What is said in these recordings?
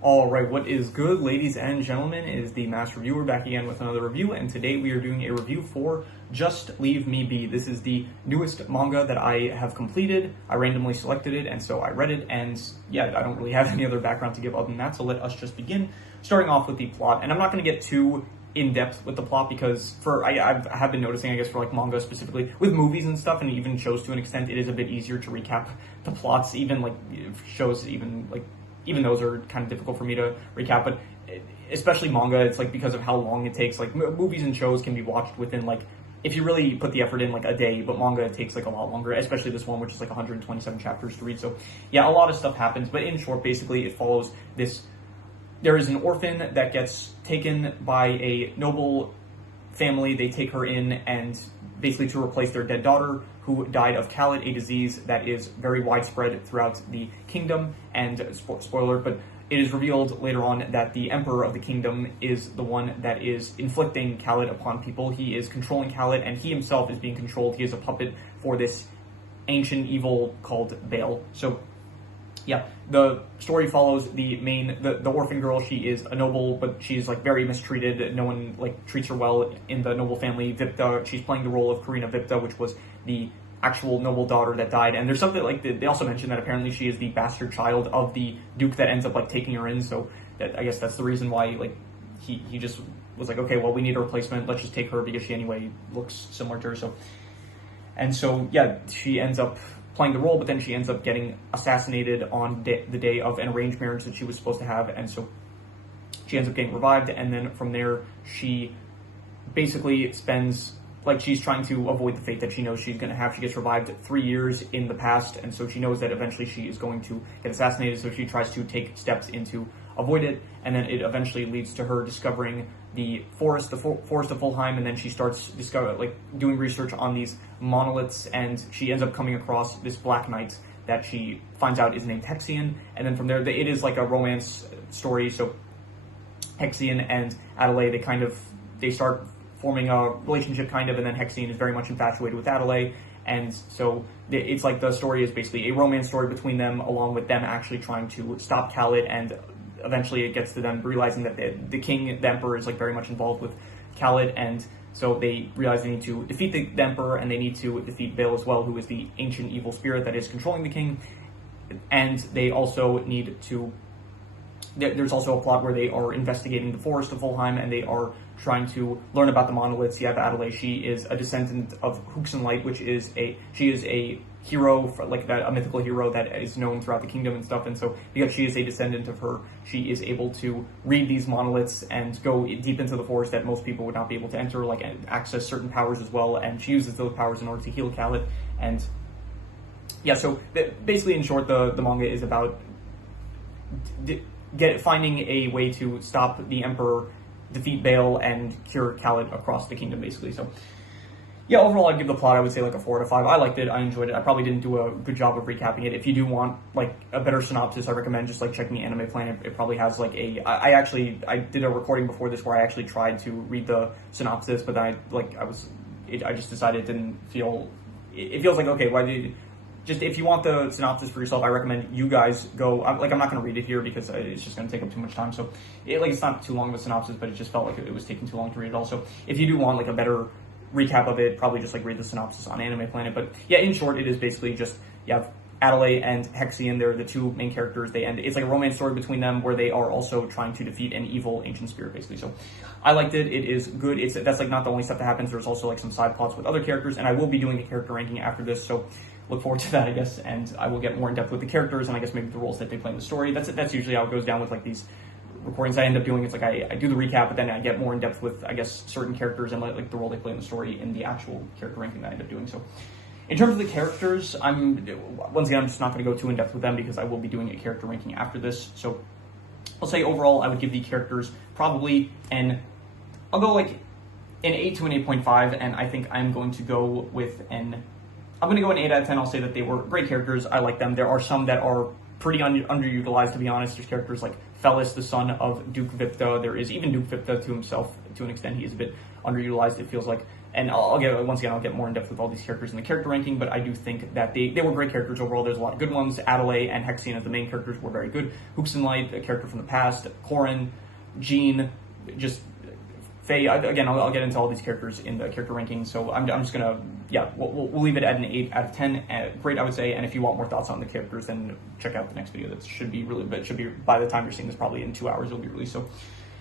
Alright, what is good, ladies and gentlemen? It is the Master Reviewer back again with another review, and today we are doing a review for Just Leave Me Be. This is the newest manga that I have completed. I randomly selected it, and so I read it, and yeah, I don't really have any other background to give other than that, so let us just begin. Starting off with the plot, and I'm not going to get too in-depth with the plot because I have been noticing, I guess, for like manga specifically, with movies and stuff, and even shows to an extent, it is a bit easier to recap the plots, even like shows, even those are kind of difficult for me to recap, but especially manga, it's like because of how long it takes. Like movies and shows can be watched within like, if you really put the effort in, like a day, but manga takes like a lot longer, especially this one, which is like 127 chapters to read. So yeah, a lot of stuff happens, but in short, basically it follows this. There is an orphan that gets taken by a noble family. They take her in and basically to replace their dead daughter, who died of Khalid, a disease that is very widespread throughout the kingdom. And spoiler, but it is revealed later on that the emperor of the kingdom is the one that is inflicting Khalid upon people. He is controlling Khalid, and he himself is being controlled. He is a puppet for this ancient evil called Baal. So yeah, the story follows the orphan girl. She is a noble, but she's like very mistreated. No one like treats her well in the noble family. Vipta, she's playing the role of Karina Vipta, which was the actual noble daughter that died. And there's something like they also mentioned that apparently she is the bastard child of the duke that ends up like taking her in. So that, I guess that's the reason why like he just was like, okay, well, we need a replacement. Let's just take her because she anyway looks similar to her. So yeah, she ends up playing the role, but then she ends up getting assassinated on the day of an arranged marriage that she was supposed to have, and so she ends up getting revived, and then from there she basically spends, like, she's trying to avoid the fate that she knows she's going to have. She gets revived 3 years in the past, and so she knows that eventually she is going to get assassinated, so she tries to take steps into avoid it, and then it eventually leads to her discovering the forest of Fulheim, and then she starts doing research on these monoliths, and she ends up coming across this Black Knight that she finds out is named Hexion, and then from there, it is like a romance story. So Hexion and Adelaide, they start forming a relationship kind of, and then Hexion is very much infatuated with Adelaide, and so it's like the story is basically a romance story between them, along with them actually trying to stop Khalid, and eventually it gets to them realizing that the king, the emperor, is like very much involved with Khalid, and so they realize they need to defeat the emperor, and they need to defeat Baal as well, who is the ancient evil spirit that is controlling the king. And they also need to, there's also a plot where they are investigating the forest of Fulheim, and they are trying to learn about the monoliths. You have Adelaide. She is a descendant of Huxenlight, which is she is a hero, like that, a mythical hero that is known throughout the kingdom and stuff. And so because she is a descendant of her, she is able to read these monoliths and go deep into the forest that most people would not be able to enter, like, and access certain powers as well. And she uses those powers in order to heal Khalid. And yeah, so basically, in short, the manga is about finding a way to stop the emperor, defeat Baal, and cure Khalid across the kingdom, basically. So yeah, overall, I'd give the plot, I would say, like a 4 out of 5. I liked it. I enjoyed it. I probably didn't do a good job of recapping it. If you do want, like, a better synopsis, I recommend just, like, checking the Anime Planet. It probably has, like, I did a recording before this where I actually tried to read the synopsis, but then I just decided it didn't feel, it feels like, okay, why did, just, if you want the synopsis for yourself, I recommend you guys go, I'm not going to read it here because it's just going to take up too much time. So, it's not too long of a synopsis, but it just felt like it was taking too long to read it also. If you do want, like, a better recap of it, probably just like read the synopsis on Anime Planet. But yeah, in short, it is basically just, you have Adelaide and Hexion. They're the two main characters. It's like a romance story between them where they are also trying to defeat an evil ancient spirit, basically. So I liked it. It is good. That's like not the only stuff that happens. There's also like some side plots with other characters, and I will be doing a character ranking after this, so look forward to that, I guess, and I will get more in depth with the characters and I guess maybe the roles that they play in the story. That's usually how it goes down with like these recordings I end up doing. It's like I do the recap, but then I get more in depth with, I guess, certain characters and like the role they play in the story in the actual character ranking that I end up doing. So in terms of the characters, once again, I'm just not going to go too in depth with them because I will be doing a character ranking after this. So I'll say overall, I would give the characters probably I'll go like an 8 to an 8.5, and I think I'm going to go with I'm going to go an 8 out of 10. I'll say that they were great characters. I like them. There are some that are pretty underutilized, to be honest. There's characters like Fellis, the son of Duke Vipta. There is even Duke Vipta to himself, to an extent. He is a bit underutilized, it feels like. and I'll get more in depth with all these characters in the character ranking, but I do think that they were great characters overall. There's a lot of good ones. Adelaide and Hexion as the main characters were very good. Huxenlight, a character from the past. Corin, Jean, just Faye. Again, I'll get into all these characters in the character ranking. So I'm just gonna, we'll leave it at an 8 out of 10. Great, I would say. And if you want more thoughts on the characters, then check out the next video. That should be really good. Should be, by the time you're seeing this, probably in 2 hours it'll be released. So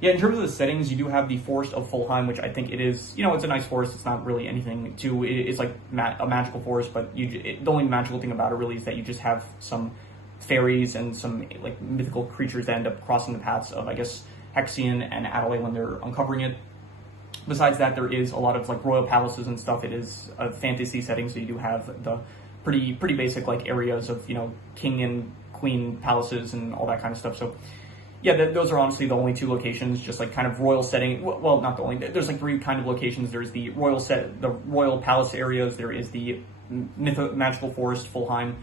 yeah, in terms of the settings, you do have the Forest of Fulheim, which I think it is, it's a nice forest. It's not really anything too, it's like a magical forest, but the only magical thing about it really is that you just have some fairies and some like mythical creatures that end up crossing the paths of, I guess, Hexion and Adelaide when they're uncovering it. Besides that, there is a lot of like royal palaces and stuff. It is a fantasy setting, so you do have the pretty basic like areas of, king and queen palaces and all that kind of stuff. So yeah, those are honestly the only 2 locations, just like kind of royal setting. Well, not the only. There's like 3 kind of locations. There's the royal palace areas. There is the magical forest, Fulheim,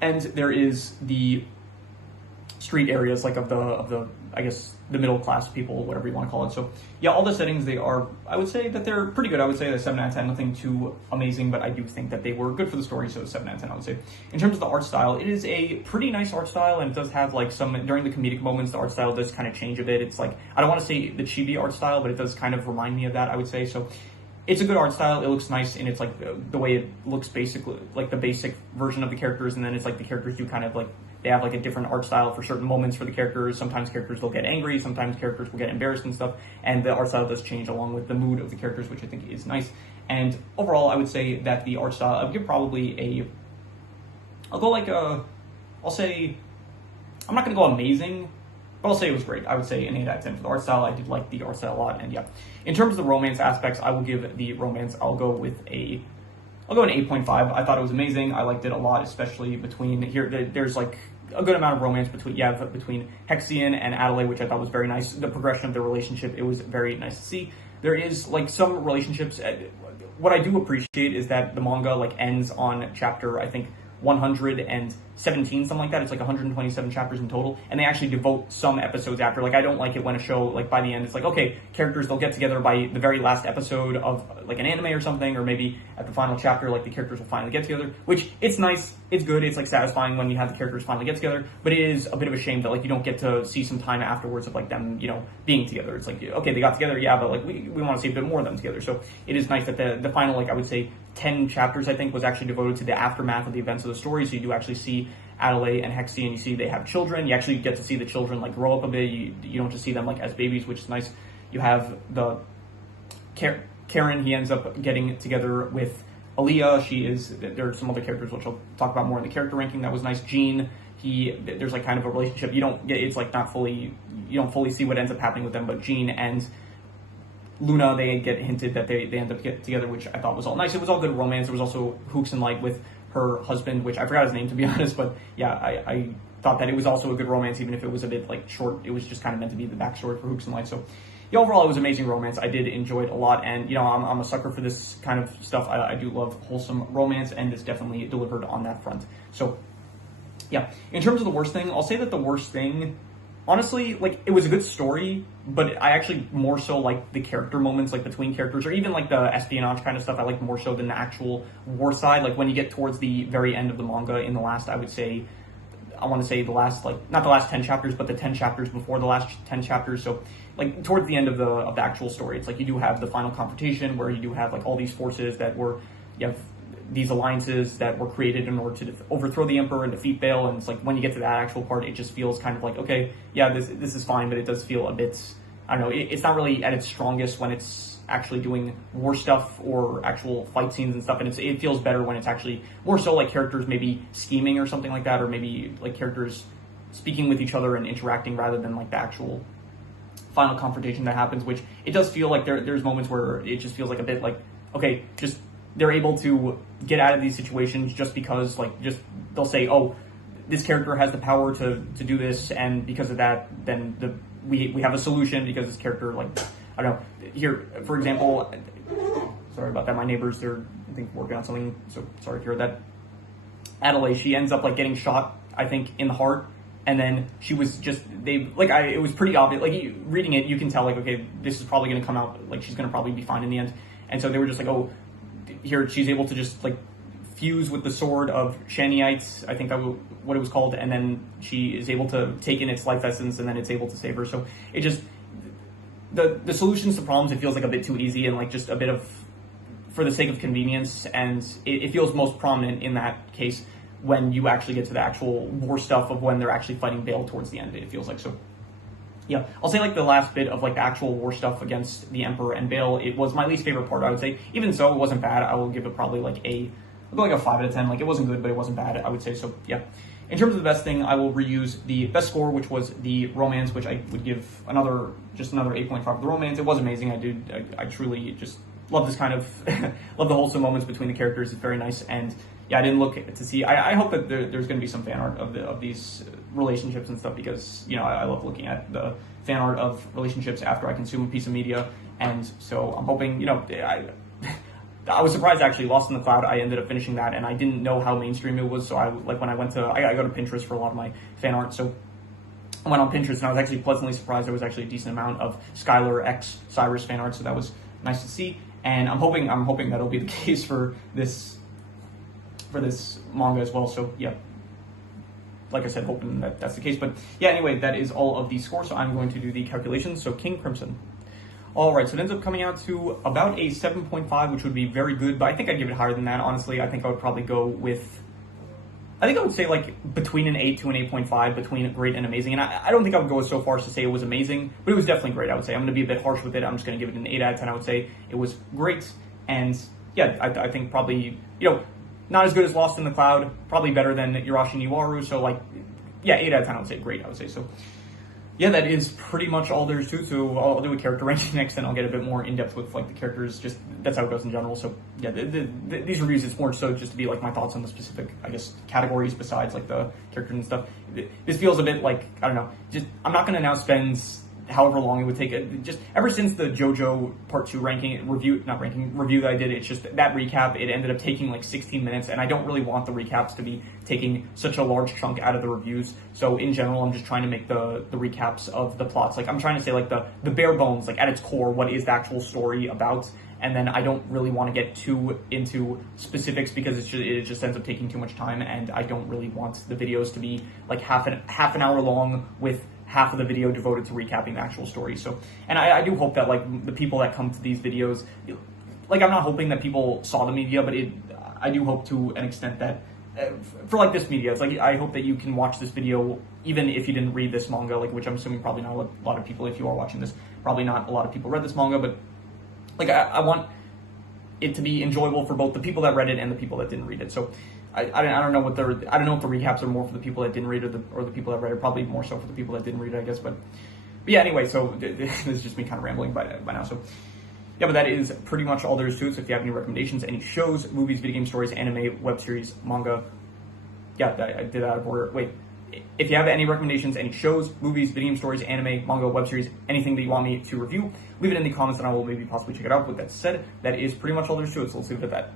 and there is the street areas, like of the I guess the middle class people, whatever you want to call it. So yeah, all the settings, I would say that they're pretty good. I would say that 7 out of 10, nothing too amazing, but I do think that they were good for the story, so 7 out of 10 I would say. In terms of the art style, it is a pretty nice art style, and it does have like some, during the comedic moments, the art style does kind of change a bit. It's like, I don't want to say the chibi art style, but it does kind of remind me of that, I would say. So it's a good art style. It looks nice, and it's like the way it looks, basically like the basic version of the characters, and then it's like the characters do kind of like, they have like a different art style for certain moments for the characters. Sometimes characters will get angry, sometimes characters will get embarrassed and stuff, and the art style does change along with the mood of the characters, which I think is nice. And overall, I would say that the art style, I would give probably I'll say, I'm not going to go amazing, but I'll say it was great. I would say an 8 out of 10 for the art style. I did like the art style a lot, and yeah. In terms of the romance aspects, I will give the romance, I'll go an 8.5. I thought it was amazing. I liked it a lot, especially between here. There's like a good amount of romance between Hexion and Adelaide, which I thought was very nice. The progression of their relationship, it was very nice to see. There is like some relationships. What I do appreciate is that the manga like ends on chapter, I think, 117, something like that. It's like 127 chapters in total, and they actually devote some episodes after. Like, I don't like it when a show, like, by the end, it's like, okay, characters, they'll get together by the very last episode of, like, an anime or something, or maybe at the final chapter, like, the characters will finally get together, which, it's nice, it's good, it's, like, satisfying when you have the characters finally get together, but it is a bit of a shame that, like, you don't get to see some time afterwards of, like, them, being together. It's like, okay, they got together, yeah, but, like, we want to see a bit more of them together, so it is nice that the final, like, I would say, 10 chapters, I think, was actually devoted to the aftermath of the events of the story, so you do actually see Adelaide and Hexion, you see they have children, you actually get to see the children, like, grow up a bit, you don't just see them, like, as babies, which is nice. You have the Karen, he ends up getting together with Aaliyah, there are some other characters which I'll talk about more in the character ranking, that was nice. Jean, there's, like, kind of a relationship, you don't fully see what ends up happening with them, but Jean and Luna, they get hinted that they end up getting together, which I thought was all nice. It was all good romance. There was also Huxenlight with her husband, which I forgot his name, to be honest, but yeah, I thought that it was also a good romance, even if it was a bit, like, short. It was just kind of meant to be the backstory for Huxenlight. So yeah, overall, it was amazing romance. I did enjoy it a lot, and I'm a sucker for this kind of stuff. I do love wholesome romance, and this definitely delivered on that front. So yeah, in terms of the worst thing, I'll say that the worst thing, honestly, like, it was a good story, but I actually more so like the character moments, like, between characters, or even, like, the espionage kind of stuff, I like more so than the actual war side. Like, when you get towards the very end of the manga, in the last, I want to say the last, like, not the last 10 chapters, but the 10 chapters before the last 10 chapters, so, like, towards the end of the actual story, it's like you do have the final confrontation, where you do have, like, all these forces you have these alliances that were created in order to overthrow the Emperor and defeat Bale, and it's like, when you get to that actual part, it just feels kind of like, okay, yeah, this is fine, but it does feel a bit, I don't know, it's not really at its strongest when it's actually doing war stuff or actual fight scenes and stuff, and it feels better when it's actually more so like characters maybe scheming or something like that, or maybe like characters speaking with each other and interacting rather than like the actual final confrontation that happens, which it does feel like there's moments where it just feels like a bit like, okay, just they're able to get out of these situations just because, like, just they'll say, oh, this character has the power to do this, and because of that, then we have a solution because this character, like, I don't know. Here, for example, sorry about that, my neighbors, they're, I think, working on something, so sorry to hear that. Adelaide, she ends up, like, getting shot, I think, in the heart, and then she was just, it was pretty obvious, like, reading it, you can tell, like, okay, this is probably going to come out, like, she's going to probably be fine in the end. And so they were just like, oh, here she's able to just like fuse with the sword of Shaniites, I think that was what it was called, and then she is able to take in its life essence, and then it's able to save her. So it just, the solutions to problems, it feels like a bit too easy and like just a bit of, for the sake of convenience, and it feels most prominent in that case when you actually get to the actual war stuff of when they're actually fighting Bale towards the end, it feels like. So yeah, I'll say like the last bit of like the actual war stuff against the Emperor and Bale, it was my least favorite part, I would say. Even so, it wasn't bad. I will give it probably like I'll go like a 5 out of 10. Like, it wasn't good, but it wasn't bad, I would say. So yeah. In terms of the best thing, I will reuse the best score, which was the romance, which I would give another 8.5 for the romance. It was amazing. I truly just love this kind of, love the wholesome moments between the characters. It's very nice. And yeah, I didn't look to see, I hope that there's going to be some fan art of these relationships and stuff, because, you know, I love looking at the fan art of relationships after I consume a piece of media. And so I'm hoping, you know, I was surprised actually. Lost in the Cloud, I ended up finishing that, and I didn't know how mainstream it was. So I like when I went to, I go to Pinterest for a lot of my fan art. So I went on Pinterest, and I was actually pleasantly surprised. There was actually a decent amount of Skylar x Cyrus fan art, so that was nice to see. And I'm hoping that'll be the case for this manga as well. So yeah, like I said, hoping that that's the case. But yeah, anyway, that is all of the score. So I'm going to do the calculations. So King Crimson. All right, so it ends up coming out to about a 7.5, which would be very good, but I think I'd give it higher than that, honestly. I think I would probably go with, I think I would say like between an 8 to an 8.5, between great and amazing. And I don't think I would go so far as to say it was amazing, but it was definitely great, I would say. I'm going to be a bit harsh with it. I'm just going to give it an 8 out of 10. I would say it was great. And yeah, I think probably, you know, not as good as Lost in the Cloud, probably better than Yurashi Niwaru. So like, yeah, 8 out of 10, I would say great, I would say. So yeah, that is pretty much all there is to it. So I'll do a character ranking next, and I'll get a bit more in depth with like the characters. Just that's how it goes in general. So yeah, these reviews, it's more so just to be like my thoughts on the specific, I guess, categories besides like the characters and stuff. This feels a bit like, I don't know. Just I'm not gonna now spend however long it would take. Just ever since the JoJo Part 2 review that I did, it's just that recap, it ended up taking like 16 minutes, and I don't really want the recaps to be taking such a large chunk out of the reviews. So in general, I'm just trying to make the recaps of the plots. Like I'm trying to say like the bare bones, like at its core, what is the actual story about? And then I don't really want to get too into specifics, because it just ends up taking too much time, and I don't really want the videos to be like half an hour long with half of the video devoted to recapping the actual story. So, and I do hope that like the people that come to these videos, like I'm not hoping that people saw the media, but I do hope to an extent that for like this media, it's like I hope that you can watch this video even if you didn't read this manga, like, which I'm assuming probably not a lot of people, if you are watching this, probably not a lot of people read this manga, but like I want it to be enjoyable for both the people that read it and the people that didn't read it. So I don't know I don't know if the recaps are more for the people that didn't read it or the people that read it. Probably more so for the people that didn't read it, I guess. But yeah, anyway, so this is just me kind of rambling by now. So yeah, but that is pretty much all there is to it. So if you have any recommendations, any shows, movies, video game stories, anime, web series, manga, yeah, I did that out of order. Wait. If you have any recommendations, any shows, movies, video game stories, anime, manga, web series, anything that you want me to review, leave it in the comments and I will maybe possibly check it out. With that said, that is pretty much all there is to it, so let's leave it at that.